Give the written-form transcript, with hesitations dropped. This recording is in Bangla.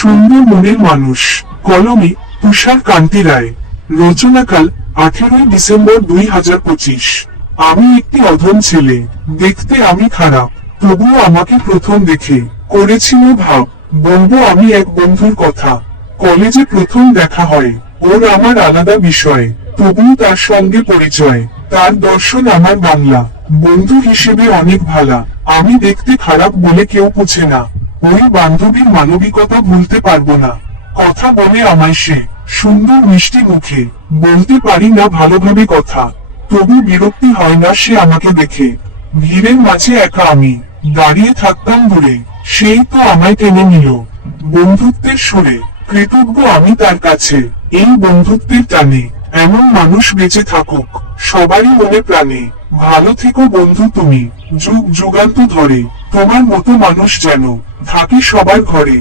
সুন্দর মনের মানুষ। কলমে তুষার কান্তি রায়। রচনাকাল 18 ডিসেম্বর 2025। আমি একটি অধম ছেলে, দেখতে আমি খারাপ, তবুও আমাকে প্রথম দেখে করেছিল ভাব। বলবো আমি এক বন্ধুর কথা। কলেজে প্রথম দেখা হয়, ওর আমার আলাদা বিষয়, তবুও তার সঙ্গে পরিচয়। তার দর্শন আমার বাংলা, বন্ধু হিসেবে অনেক ভালা। আমি দেখতে খারাপ বলে কেউ পুছে না, ওই বান্ধবীর মানবিকতা ভুলতে পারবো না। কথা বলে আমায় সে সুন্দর মিষ্টি মুখে, বলতে পারি না ভালোভাবে কথা, তবু বিরক্তি হয় না সে আমাকে দেখে। ভিড়ের মাঝে একা আমি দাঁড়িয়ে থাকতাম দূরে, সেই তো আমায় টেনে নিল বন্ধুত্বের সুরে। কৃতজ্ঞ আমি তার কাছে এই বন্ধুত্বের টানে। এমন মানুষ বেঁচে থাকুক সবারই মনে প্রাণে। ভালো থেকো বন্ধু তুমি, যুগ যুগান্ত ধরে। তোমার মতো মানুষ যেন থাকে সবার ঘরে।